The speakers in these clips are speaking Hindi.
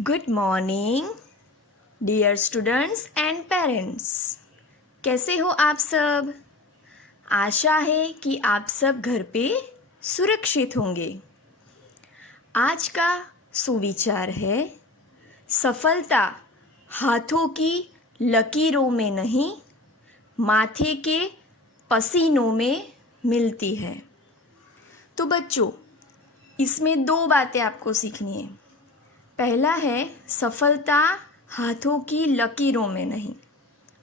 Good morning dear students and parents. कैसे हो आप सब? आशा है कि आप सब घर पे सुरक्षित होंगे। आज का सुविचार है, सफलता हाथों की लकीरों में नहीं, माथे के पसीनों में मिलती है। तो बच्चों, इसमें दो बातें आपको सीखनी है। पहला है सफलता हाथों की लकीरों में नहीं,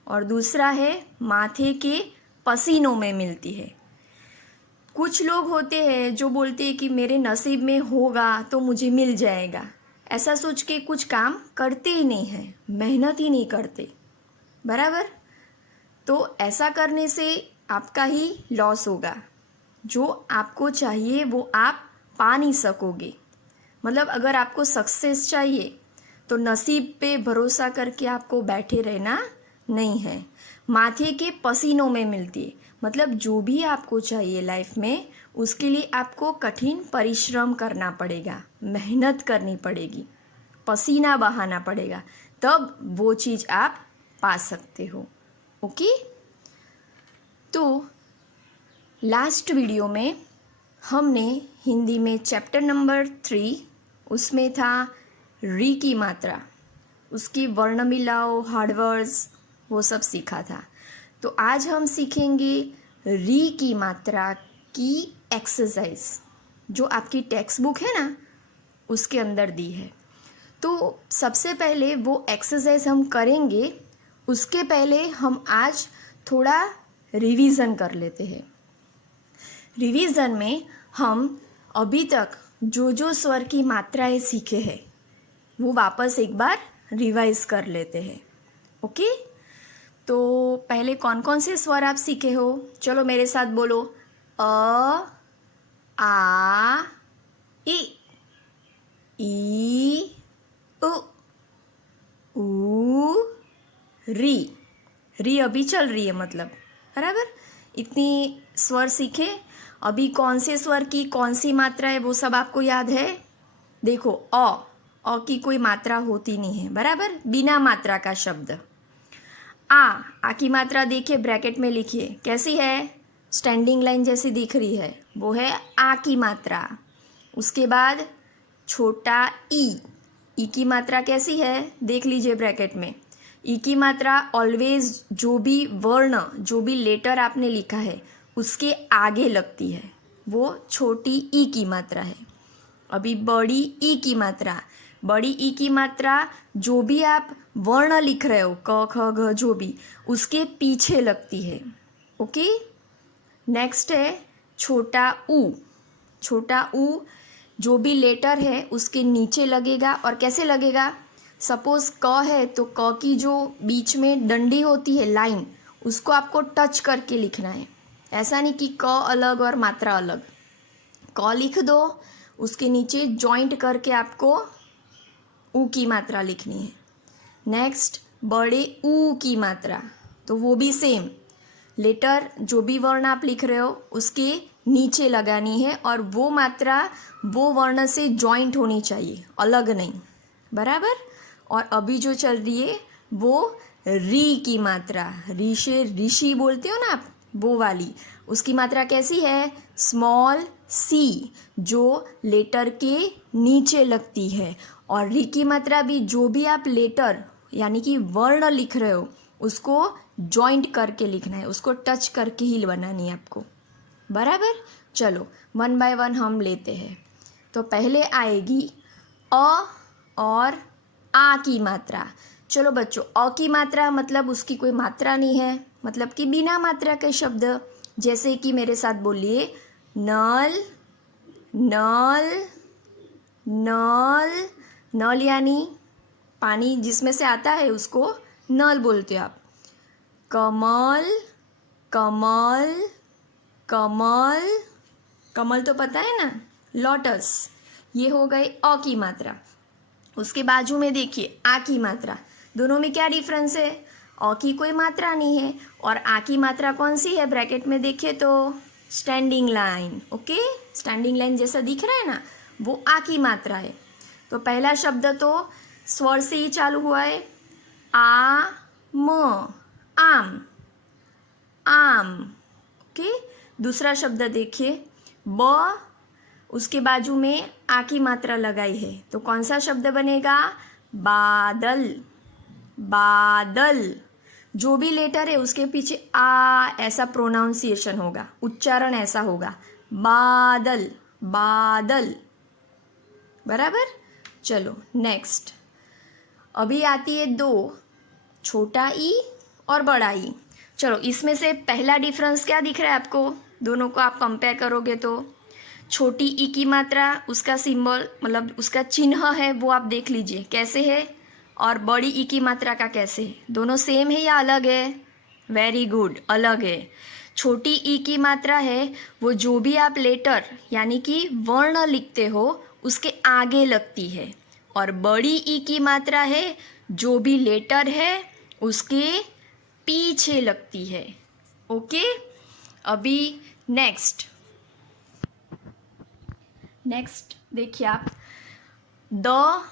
और दूसरा है माथे के पसीनों में मिलती है। कुछ लोग होते हैं जो बोलते हैं कि मेरे नसीब में होगा तो मुझे मिल जाएगा, ऐसा सोच के कुछ काम करते ही नहीं हैं, मेहनत ही नहीं करते, बराबर। तो ऐसा करने से आपका ही लॉस होगा। जो आपको चाहिए वो आप पा नहीं सकोगे। मतलब अगर आपको सक्सेस चाहिए तो नसीब पे भरोसा करके आपको बैठे रहना नहीं है, माथे के पसीनों में मिलती है। मतलब जो भी आपको चाहिए लाइफ में, उसके लिए आपको कठिन परिश्रम करना पड़ेगा, मेहनत करनी पड़ेगी, पसीना बहाना पड़ेगा, तब वो चीज़ आप पा सकते हो। ओके। तो लास्ट वीडियो में हमने हिंदी में चैप्टर नंबर 3, उसमें था री की मात्रा, उसकी वर्ण मिलाओ, हार्डवर्ड्स, वो सब सीखा था। तो आज हम सीखेंगे री की मात्रा की एक्सरसाइज, जो आपकी टेक्स्ट बुक है ना, उसके अंदर दी है। तो सबसे पहले वो एक्सरसाइज हम करेंगे, उसके पहले हम आज थोड़ा रिवीजन कर लेते हैं। रिवीजन में हम अभी तक जो जो स्वर की मात्राएं सीखे हैं वो वापस एक बार रिवाइज कर लेते हैं। ओके। तो पहले कौन कौन से स्वर आप सीखे हो? चलो मेरे साथ बोलो। अ, आ, इ, ई, उ, री। री अभी चल रही है, मतलब बराबर। इतनी स्वर सीखे। अभी कौन से स्वर की कौन सी मात्रा है वो सब आपको याद है? देखो, अ की कोई मात्रा होती नहीं है, बराबर, बिना मात्रा का शब्द। आ की मात्रा देखिए, ब्रैकेट में लिखिए, कैसी है? स्टैंडिंग लाइन जैसी दिख रही है, वो है आ की मात्रा। उसके बाद छोटा ई की मात्रा कैसी है? देख लीजिए ब्रैकेट में। ई की मात्रा ऑलवेज जो भी वर्ण, जो भी लेटर आपने लिखा है उसके आगे लगती है, वो छोटी ई की मात्रा है। अभी बड़ी ई की मात्रा, बड़ी ई की मात्रा जो भी आप वर्ण लिख रहे हो, क ख ग, जो भी, उसके पीछे लगती है। ओके। नेक्स्ट है छोटा ऊ। छोटा ऊ जो भी लेटर है उसके नीचे लगेगा, और कैसे लगेगा? सपोज क है तो क की जो बीच में डंडी होती है, लाइन, उसको आपको टच करके लिखना है। ऐसा नहीं कि क अलग और मात्रा अलग। क लिख दो, उसके नीचे जॉइंट करके आपको ऊ की मात्रा लिखनी है। नेक्स्ट बड़े ऊ की मात्रा, तो वो भी सेम, लेटर जो भी वर्ण आप लिख रहे हो उसके नीचे लगानी है, और वो मात्रा वो वर्ण से जॉइंट होनी चाहिए, अलग नहीं, बराबर। और अभी जो चल रही है वो री की मात्रा, री से ऋषि बोलते हो ना आप, वो वाली, उसकी मात्रा कैसी है? स्मॉल सी, जो लेटर के नीचे लगती है। और री की मात्रा भी जो भी आप लेटर यानी कि वर्ण लिख रहे हो उसको जॉइंट करके लिखना है, उसको टच करके ही बनानी है आपको, बराबर। चलो वन बाय वन हम लेते हैं। तो पहले आएगी अ और आ की मात्रा। चलो बच्चों, अ की मात्रा मतलब उसकी कोई मात्रा नहीं है, मतलब कि बिना मात्रा के शब्द, जैसे कि मेरे साथ बोलिए, नल, नल, नल। नल यानी पानी जिसमें से आता है उसको नल बोलते हो आप। कमल, कमल, कमल, कमल तो पता है ना, लोटस। ये हो गई अ की मात्रा। उसके बाजू में देखिए आ की मात्रा, दोनों में क्या डिफरेंस है? अ की कोई मात्रा नहीं है, और आ की मात्रा कौन सी है? ब्रैकेट में देखिए तो standing line. Okay, standing line जैसा दिख रहा है ना, वो आ की मात्रा है। तो पहला शब्द तो स्वर से ही चालू हुआ है, आ म, आम, आम। ओके, दूसरा शब्द देखिए, ब, उसके बाजू में आ की मात्रा लगाई है, तो कौन सा शब्द बनेगा? बादल, बादल। जो भी लेटर है उसके पीछे आ ऐसा प्रोनाउंसिएशन होगा, उच्चारण ऐसा होगा, बादल, बादल। बराबर। चलो नेक्स्ट, अभी आती है दो, छोटा ई और बड़ा ई। चलो इसमें से पहला डिफरेंस क्या दिख रहा है आपको? दोनों को आप कंपेयर करोगे तो छोटी ई की मात्रा, उसका सिंबल मतलब उसका चिन्ह है वो आप देख लीजिए कैसे है, और बड़ी ई की मात्रा का कैसे है। दोनों सेम है या अलग है? वेरी गुड, अलग है। छोटी ई की मात्रा है वो जो भी आप लेटर यानी कि वर्ण लिखते हो उसके आगे लगती है, और बड़ी ई की मात्रा है जो भी लेटर है उसके पीछे लगती है। ओके, अभी नेक्स्ट देखिए आप, द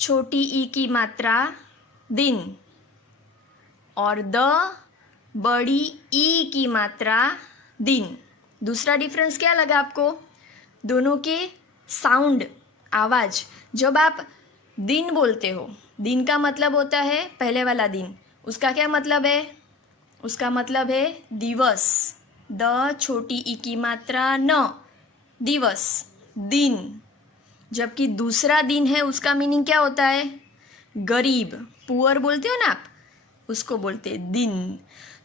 छोटी ई की मात्रा दिन, और द बड़ी ई की मात्रा दिन। दूसरा डिफरेंस क्या लगा आपको? दोनों के साउंड, आवाज़। जब आप दिन बोलते हो, दिन का मतलब होता है पहले वाला दिन, उसका क्या मतलब है? उसका मतलब है दिवस। द छोटी ई की मात्रा न, दिवस, दिन। जबकि दूसरा दिन है उसका मीनिंग क्या होता है? गरीब, पुअर बोलते हो ना आप, उसको बोलते हैं दिन।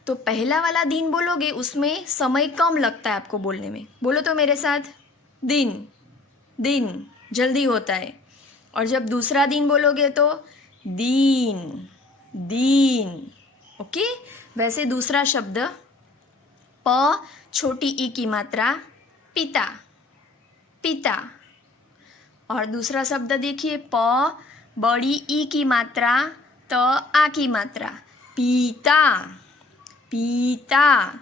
तो पहला वाला दिन बोलोगे उसमें समय कम लगता है आपको बोलने में। बोलो तो मेरे साथ, दिन, दिन जल्दी होता है। और जब दूसरा दिन बोलोगे तो दीन, दीन। ओके, वैसे दूसरा शब्द प छोटी ई की मात्रा पिता, पिता। और दूसरा शब्द देखिए, प बड़ी ई की मात्रा, त आ की मात्रा, पीता, पीता।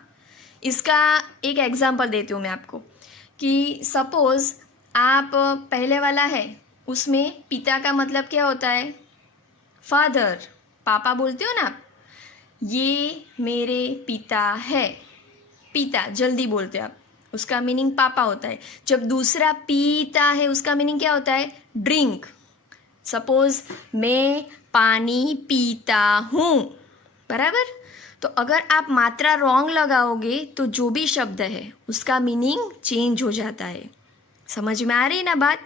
इसका एक एग्जाम्पल देती हूँ मैं आपको कि सपोज़ आप पहले वाला है उसमें पिता का मतलब क्या होता है? फादर, पापा बोलते हो ना आप, ये मेरे पिता है, पिता जल्दी बोलते हो आप, उसका मीनिंग पापा होता है। जब दूसरा पीता है उसका मीनिंग क्या होता है? ड्रिंक। सपोज मैं पानी पीता हूँ, बराबर। तो अगर आप मात्रा रॉन्ग लगाओगे तो जो भी शब्द है उसका मीनिंग चेंज हो जाता है। समझ में आ रही ना बात?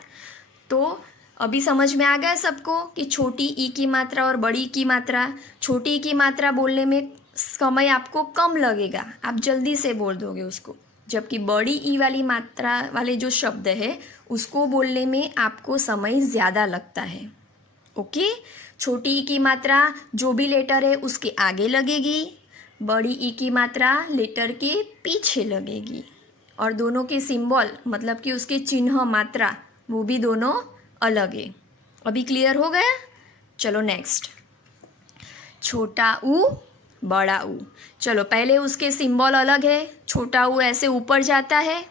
तो अभी समझ में आ गया सबको कि छोटी ई की मात्रा और बड़ी की मात्रा। छोटी ई की मात्रा बोलने में समय आपको कम लगेगा, आप जल्दी से बोल दोगे उसको, जबकि बड़ी ई वाली मात्रा वाले जो शब्द है उसको बोलने में आपको समय ज़्यादा लगता है। ओके, छोटी ई की मात्रा जो भी लेटर है उसके आगे लगेगी, बड़ी ई की मात्रा लेटर के पीछे लगेगी, और दोनों के सिंबल मतलब कि उसके चिन्ह मात्रा वो भी दोनों अलग है। अभी क्लियर हो गया? चलो नेक्स्ट, छोटा ऊ बड़ा ऊ। चलो पहले उसके सिंबल अलग है, छोटा ऊ ऐसे ऊपर जाता है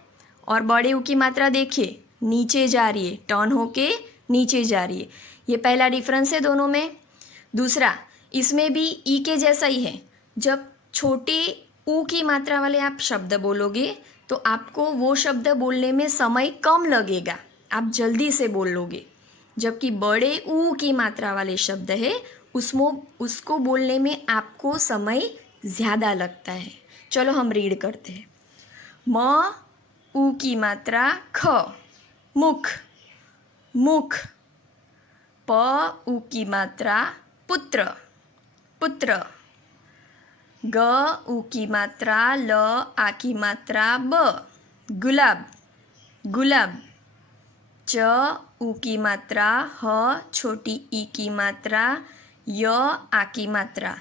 और बड़े ऊ की मात्रा देखिए नीचे जा रही है, टर्न होके नीचे जा रही है। ये पहला डिफरेंस है दोनों में। दूसरा, इसमें भी ई के जैसा ही है, जब छोटे ऊ की मात्रा वाले आप शब्द बोलोगे तो आपको वो शब्द बोलने में समय कम लगेगा, आप जल्दी से बोल लोगे। जबकि बड़े ऊ की मात्रा वाले शब्द है उसको बोलने में आपको समय ज़्यादा लगता है। चलो हम रीड करते हैं। म ऊ की मात्रा ख, मुख, मुख। प ऊ की मात्रा पुत्र, पुत्र। ग ऊ की मात्रा ल आ की मात्रा ब, गुलाब, गुलाब। च ऊ की मात्रा ह छोटी ई की मात्रा य आ की मात्रा,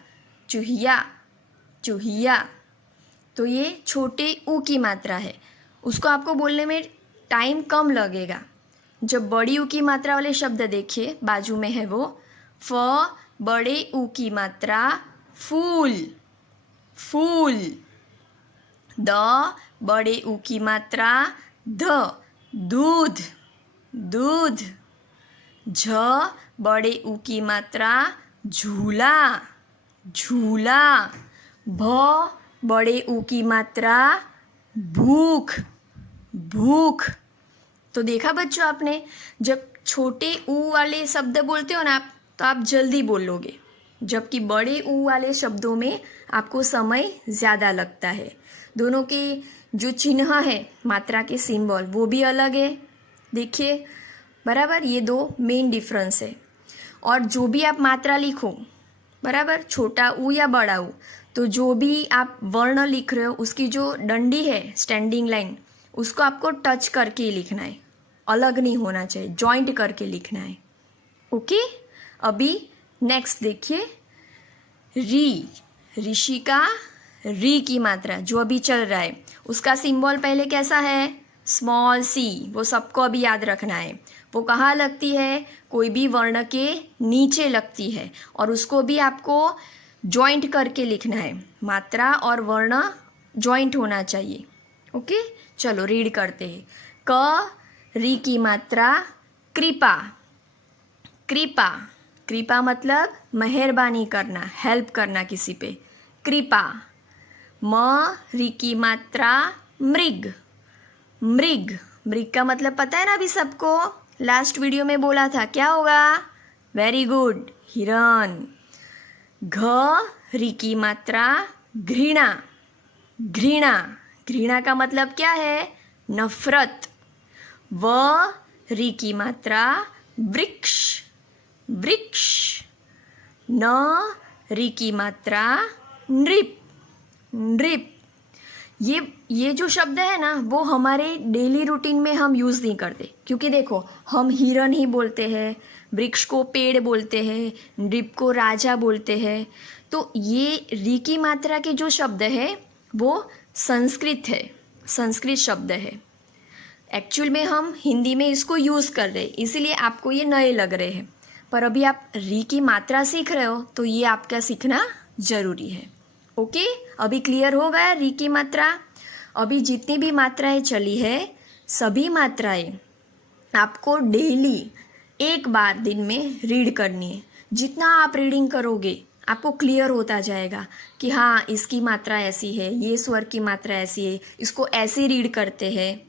चूहिया, चूहिया। तो ये छोटे ऊ की मात्रा है, उसको आपको बोलने में टाइम कम लगेगा। जब बड़ी ऊ की मात्रा वाले शब्द देखिए बाजू में है वो, फ बड़े ऊ की मात्रा फूल, फूल। द बड़े ऊ की मात्रा ध, दूध, दूध। झ बड़े ऊ की मात्रा झूला, झूला। भ बड़े ऊ की मात्रा भूख, भूख। तो देखा बच्चों आपने, जब छोटे ऊ वाले शब्द बोलते हो ना आप, तो आप जल्दी बोलोगे, जबकि बड़े ऊ वाले शब्दों में आपको समय ज़्यादा लगता है। दोनों के जो चिन्ह है, मात्रा के सिंबल, वो भी अलग है। देखिए बराबर, ये दो मेन डिफरेंस है। और जो भी आप मात्रा लिखो, बराबर, छोटा ऊ या बड़ा ऊ, तो जो भी आप वर्ण लिख रहे हो उसकी जो डंडी है, स्टैंडिंग लाइन, उसको आपको टच करके ही लिखना है, अलग नहीं होना चाहिए, जॉइंट करके लिखना है। ओके, अभी नेक्स्ट देखिए, री, ऋषि का री की मात्रा जो अभी चल रहा है, उसका सिंबल पहले कैसा है, स्मॉल सी। वो सबको अभी याद रखना है। वो कहाँ लगती है, कोई भी वर्ण के नीचे लगती है, और उसको भी आपको जॉइंट करके लिखना है। मात्रा और वर्ण जॉइंट होना चाहिए। ओके, चलो रीड करते हैं। क री की मात्रा कृपा, कृपा। कृपा मतलब मेहरबानी करना, हेल्प करना किसी पे, कृपा। म री की मात्रा मृग, मृग। मृग का मतलब पता है ना अभी सबको, लास्ट वीडियो में बोला था, क्या होगा, वेरी गुड, हिरण। घ री की मात्रा घृणा, घृणा। घृणा का मतलब क्या है, नफरत। व री की मात्रा वृक्ष, वृक्ष। न री की मात्रा नृप, नृप। ये जो शब्द है ना, वो हमारे डेली रूटीन में हम यूज़ नहीं करते, क्योंकि देखो हम हिरण ही बोलते हैं, वृक्ष को पेड़ बोलते हैं, नृप को राजा बोलते हैं। तो ये री की मात्रा के जो शब्द है वो संस्कृत है, संस्कृत शब्द है। एक्चुअल में हम हिंदी में इसको यूज़ कर रहे हैं, इसीलिए आपको ये नए लग रहे हैं। पर अभी आप री की मात्रा सीख रहे हो, तो ये आपका सीखना ज़रूरी है। ओके, अभी क्लियर हो गया री की मात्रा। अभी जितनी भी मात्राएं चली है, सभी मात्राएं आपको डेली एक बार दिन में रीड करनी है। जितना आप रीडिंग करोगे आपको क्लियर होता जाएगा कि हाँ, इसकी मात्रा ऐसी है, ये स्वर की मात्रा ऐसी है, इसको ऐसे रीड करते हैं।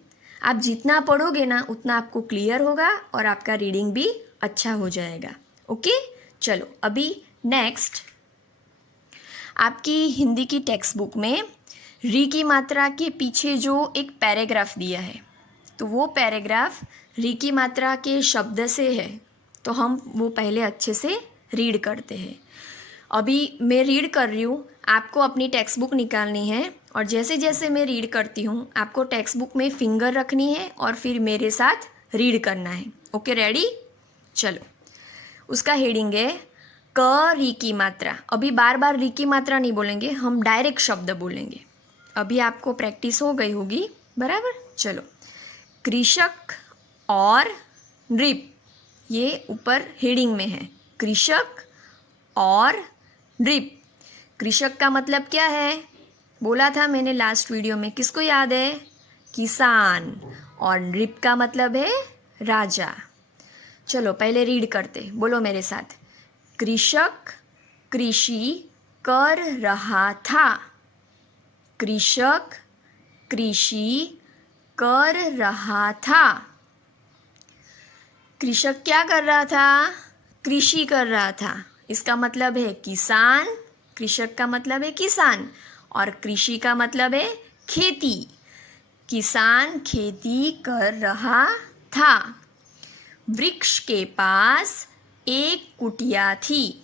आप जितना पढ़ोगे ना, उतना आपको क्लियर होगा और आपका रीडिंग भी अच्छा हो जाएगा। ओके, चलो अभी नेक्स्ट, आपकी हिंदी की टेक्स्ट बुक में री की मात्रा के पीछे जो एक पैराग्राफ दिया है, तो वो पैराग्राफ री की मात्रा के शब्द से है, तो हम वो पहले अच्छे से रीड करते हैं। अभी मैं रीड कर रही हूँ, आपको अपनी टेक्स्ट बुक निकालनी है, और जैसे जैसे मैं रीड करती हूँ आपको टेक्स्ट बुक में फिंगर रखनी है और फिर मेरे साथ रीड करना है। Okay, ready? चलो, उसका हेडिंग है क री की मात्रा। अभी बार बार री की मात्रा नहीं बोलेंगे, हम डायरेक्ट शब्द बोलेंगे। अभी आपको प्रैक्टिस हो गई होगी, बराबर? चलो, कृषक और नृप, ये ऊपर हेडिंग में है, कृषक और नृप। कृषक का मतलब क्या है, बोला था मैंने लास्ट वीडियो में, किसको याद है, किसान। और नृप का मतलब है राजा। चलो पहले रीड करते, बोलो मेरे साथ, कृषक कृषि कर रहा था, कृषक कृषि कर रहा था। कृषक क्या कर रहा था, कृषि कर रहा था, इसका मतलब है किसान। कृषक का मतलब है किसान, और कृषि का मतलब है खेती। किसान खेती कर रहा था। वृक्ष के पास एक कुटिया थी,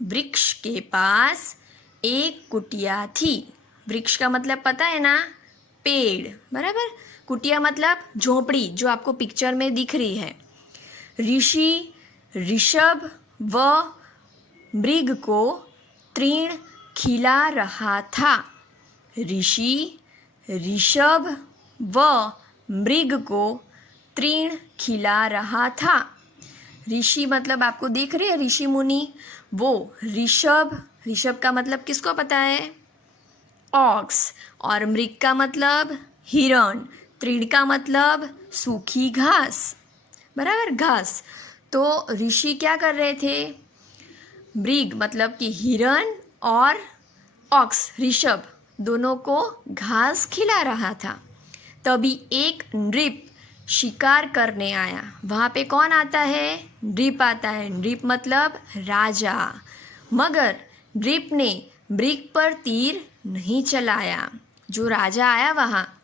वृक्ष के पास एक कुटिया थी। वृक्ष का मतलब पता है ना, पेड़, बराबर। कुटिया मतलब झोपड़ी, जो आपको पिक्चर में दिख रही है। ऋषि ऋषभ व मृग को तृण खिला रहा था। ऋषि ऋषभ व मृग को तृण खिला रहा था। ऋषि मतलब आपको दिख रही है, ऋषि मुनि, वो ऋषभ, ऋषभ का मतलब किसको पता है, ऑक्स। और मृग का मतलब हिरण, तृण का मतलब सूखी घास, बराबर, घास। तो ऋषि क्या कर रहे थे? मृग मतलब कि हिरण और ऑक्स ऋषभ दोनों को घास खिला रहा था। तभी एक नृप शिकार करने आया। वहाँ पे कौन आता है? नृप आता है। नृप मतलब राजा। मगर नृप ने मृग पर तीर नहीं चलाया। जो राजा आया वहाँ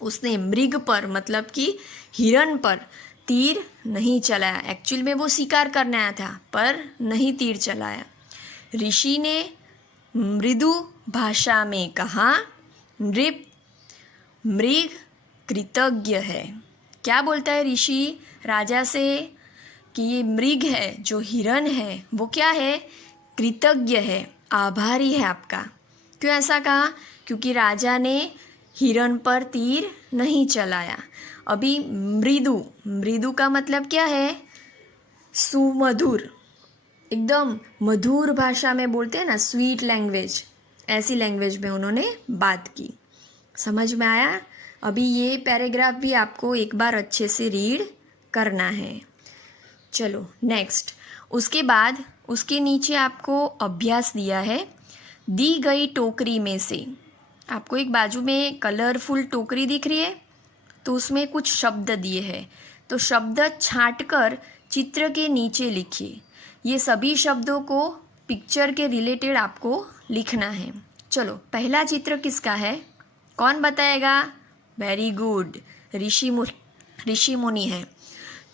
उसने मृग पर मतलब कि हिरण पर तीर नहीं चलाया। एक्चुअल में वो शिकार करने आया था पर नहीं तीर चलाया। ऋषि ने मृदु भाषा में कहा, नृप मृग कृतज्ञ है। क्या बोलता है ऋषि राजा से? कि ये मृग है जो हिरण है वो क्या है? कृतज्ञ है, आभारी है आपका। क्यों ऐसा कहा? क्योंकि राजा ने हिरण पर तीर नहीं चलाया। अभी मृदु, मृदु का मतलब क्या है? सुमधुर, एकदम मधुर भाषा में बोलते हैं ना, स्वीट लैंग्वेज, ऐसी लैंग्वेज में उन्होंने बात की। समझ में आया? अभी ये पैराग्राफ भी आपको एक बार अच्छे से रीड करना है। चलो नेक्स्ट। उसके बाद उसके नीचे आपको अभ्यास दिया है। दी गई टोकरी में से आपको एक बाजू में कलरफुल टोकरी दिख रही है, तो उसमें कुछ शब्द दिए हैं। तो शब्द छांटकर चित्र के नीचे लिखिए। ये सभी शब्दों को पिक्चर के रिलेटेड आपको लिखना है। चलो पहला चित्र किसका है? कौन बताएगा? वेरी गुड, ऋषि मुनि है।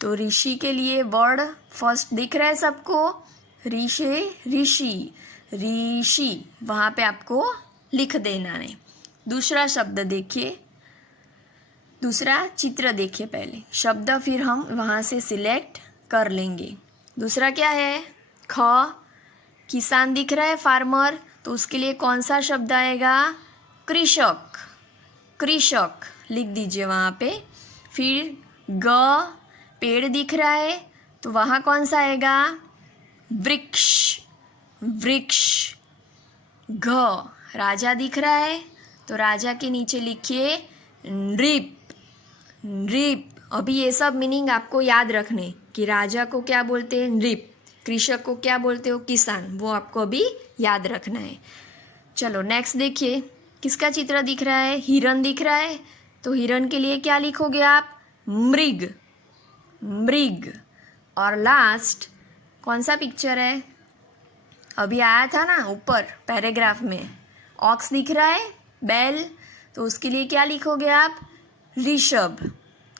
तो ऋषि के लिए वर्ड फर्स्ट दिख रहा है सबको? ऋषि, वहाँ पे आपको लिख देना है। दूसरा शब्द देखिए, दूसरा चित्र देखिए पहले, शब्द फिर हम वहाँ से सिलेक्ट कर लेंगे। दूसरा क्या है? ख, किसान दिख रहा है, फार्मर, तो उसके लिए कौन सा शब्द आएगा? कृषक लिख दीजिए वहाँ पे। फिर ग, पेड़ दिख रहा है, तो वहाँ कौन सा आएगा? वृक्ष। घ, राजा दिख रहा है, तो राजा के नीचे लिखिए नृप। अभी ये सब मीनिंग आपको याद रखने कि राजा को क्या बोलते हैं? नृप। कृषक को क्या बोलते हो? किसान। वो आपको अभी याद रखना है। चलो नेक्स्ट देखिए, किसका चित्र दिख रहा है? हिरण दिख रहा है, तो हिरण के लिए क्या लिखोगे आप? मृग। और लास्ट कौन सा पिक्चर है? अभी आया था ना ऊपर पैराग्राफ में, ऑक्स दिख रहा है, बैल, तो उसके लिए क्या लिखोगे आप? ऋषभ।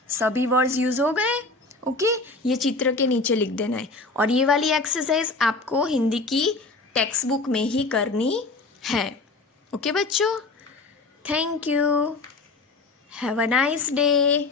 सभी वर्ड्स यूज हो गए? ओके, ये चित्र के नीचे लिख देना है। और ये वाली एक्सरसाइज आपको हिंदी की टेक्स्ट बुक में ही करनी है। ओके बच्चों, thank you, have a nice day.